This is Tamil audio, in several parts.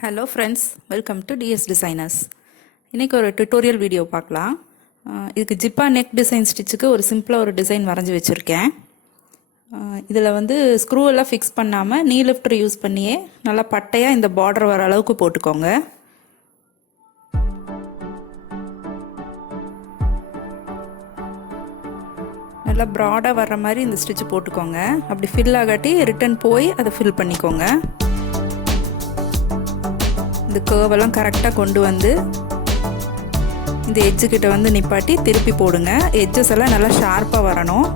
Hello friends, welcome to DS Designers. இன்னைக்கு ஒரு tutorial வீடியோ பார்க்கலாம். இதுக்கு ஜிப்பா நெக் டிசைன் ஸ்டிச்சுக்கு ஒரு சிம்பிளா ஒரு டிசைன் வரைஞ்சி வச்சிருக்கேன். இதில் வந்து ஸ்க்ரூ எல்லாம் ஃபிக்ஸ் பண்ணாமல் நீ லிஃப்டர் யூஸ் பண்ணியே நல்லா பட்டையாக இந்த பார்டர் வர அளவுக்கு போட்டுக்கோங்க. நல்லா ப்ராடாக வர்ற மாதிரி இந்த ஸ்டிச் போட்டுக்கோங்க. அப்படி ஃபில் ஆகாட்டி ரிட்டன் போய் அதை ஃபில் பண்ணிக்கோங்க. இந்த கர்வெல்லாம் கரெக்டாக கொண்டு வந்து இந்த எட்ஜு கிட்ட வந்து நிப்பாட்டி திருப்பி போடுங்க. எட்ஜஸ் எல்லாம் நல்லா ஷார்ப்பாக வரணும்.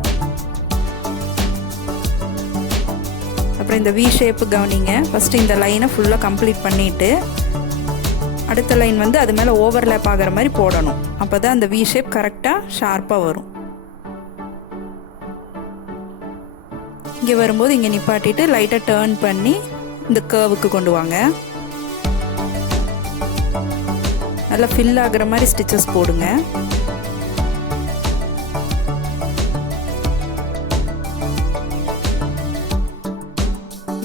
அப்புறம் இந்த வி ஷேப்பு கவனிங்க. ஃபஸ்ட்டு இந்த லைனை ஃபுல்லாக கம்ப்ளீட் பண்ணிவிட்டு அடுத்த லைன் வந்து அது மேலே ஓவர்லேப் ஆகிற மாதிரி போடணும். அப்போ தான் அந்த வி ஷேப் கரெக்டாக ஷார்ப்பாக வரும். இங்கே வரும்போது இங்கே நிப்பாட்டிட்டு லைட்டாக டேர்ன் பண்ணி இந்த கர்வுக்கு கொண்டு வாங்க. நல்லா ஃபில் ஆகிற மாதிரி ஸ்டிச்சஸ் போடுங்க.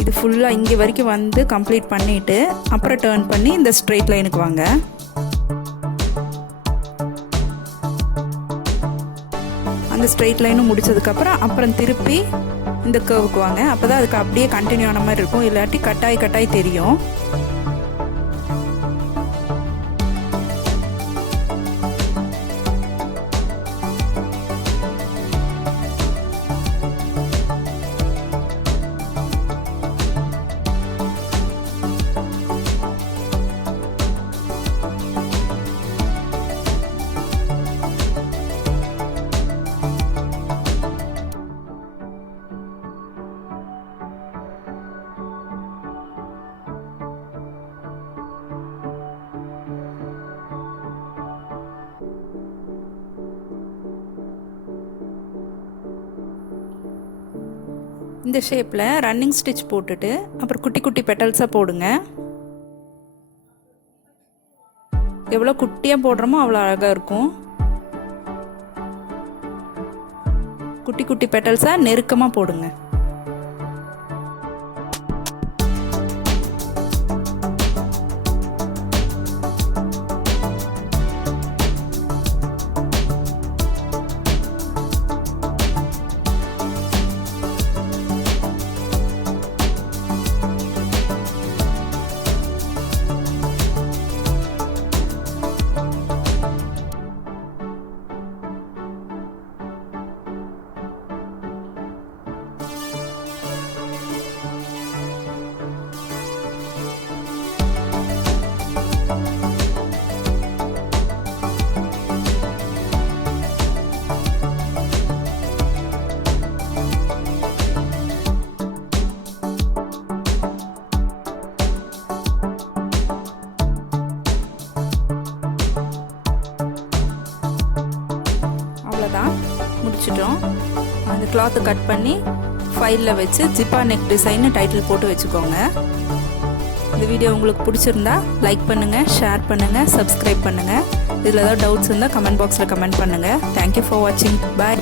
இது ஃபுல்லாக இங்கே வரைக்கும் வந்து கம்ப்ளீட் பண்ணிவிட்டு அப்புறம் டேர்ன் பண்ணி இந்த ஸ்ட்ரெயிட் லைனுக்கு வாங்க. அந்த ஸ்ட்ரெயிட் லைனும் முடிச்சதுக்கப்புறம் அப்புறம் திருப்பி இந்த கர்வுக்கு வாங்க. அப்போ தான் அதுக்கு அப்படியே கண்டினியூ ஆன மாதிரி இருக்கும். இல்லாட்டி கட்டாய் தெரியும். இந்த ஷேப்பில் ரன்னிங் ஸ்டிச் போட்டுட்டு அப்புறம் குட்டி குட்டி பெட்டல்ஸாக போடுங்க. எவ்வளோ குட்டியாக போடுறோமோ அவ்வளோ அழகாக இருக்கும். குட்டி குட்டி பெட்டல்ஸாக நெருக்கமாக போடுங்க. முடிச்சிட்டோம். அந்த கிளாத்தை கட் பண்ணி ஃபைலில் வச்சு ஜிப்பா நெக் டிசைன்னு டைட்டில் போட்டு வச்சுக்கோங்க. இந்த வீடியோ உங்களுக்கு பிடிச்சிருந்தா லைக் பண்ணுங்கள், ஷேர் பண்ணுங்கள், சப்ஸ்கிரைப் பண்ணுங்கள். இதில் ஏதாவது டவுட்ஸ் இருந்தால் கமெண்ட் பாக்ஸில் கமெண்ட் பண்ணுங்கள். தேங்க்யூ ஃபார் வாட்சிங். பாய்.